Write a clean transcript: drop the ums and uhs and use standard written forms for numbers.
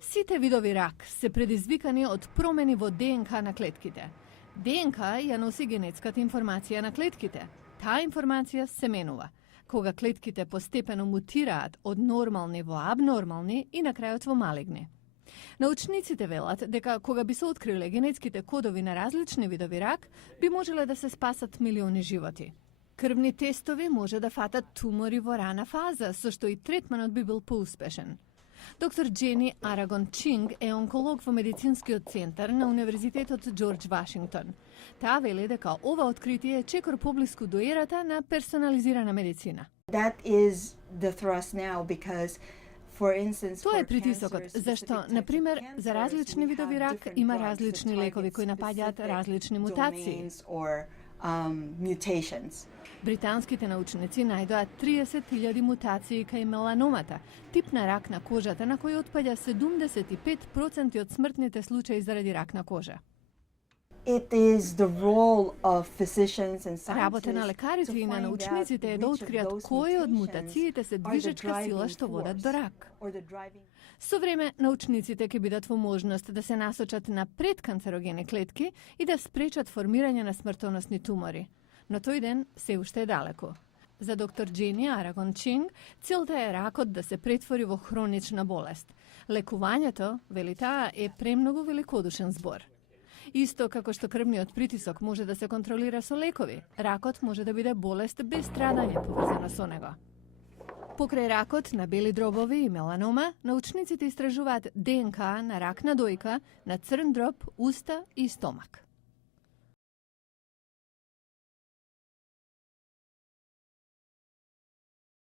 Сите видови рак се предизвикани од промени во ДНК на клетките. ДНК ја носи генетската информација на клетките. Таа информација се менува, кога клетките постепено мутираат од нормални во абнормални и на крајот во малигни. Научниците велат дека кога би се откриле генетските кодови на различни видови рак, би можеле да се спасат милиони животи. Крвни тестови може да фатат тумори во рана фаза, со што и третманот би бил поуспешен. Доктор Джени Арагон Чинг е онколог во медицинскиот центар на Универзитетот Џорџ Вашингтон. Таа вели дека ова откритие е чекор поблиску до ерата на персонализирана медицина. That is the thrust now because Тоа е притисокот, зашто, например, за различни видови рак има различни лекови кои напаѓаат различни мутации. Британските научници најдоа 30.000 мутации кај меланомата, тип на рак на кожата на кој отпаѓа 75% од смртните случаи заради рак на кожа. Работа на лекарите и на научниците е да откријат кои од мутациите се движечка сила што водат до рак. Со време, научниците ќе бидат во можност да се насочат на предканцерогени клетки и да спречат формирање на смртоносни тумори. Но тој ден се уште е далеко. За доктор Джени Арагон Чинг, целта е ракот да се претвори во хронична болест. Лекувањето, вели таа, е премногу великодушен збор. Исто како што крвниот притисок може да се контролира со лекови, ракот може да биде болест без страдање поврзано со него. Покрај ракот на бели дробови и меланома, научниците истражуваат ДНК на рак на дојка, на црн дроб, уста и стомак.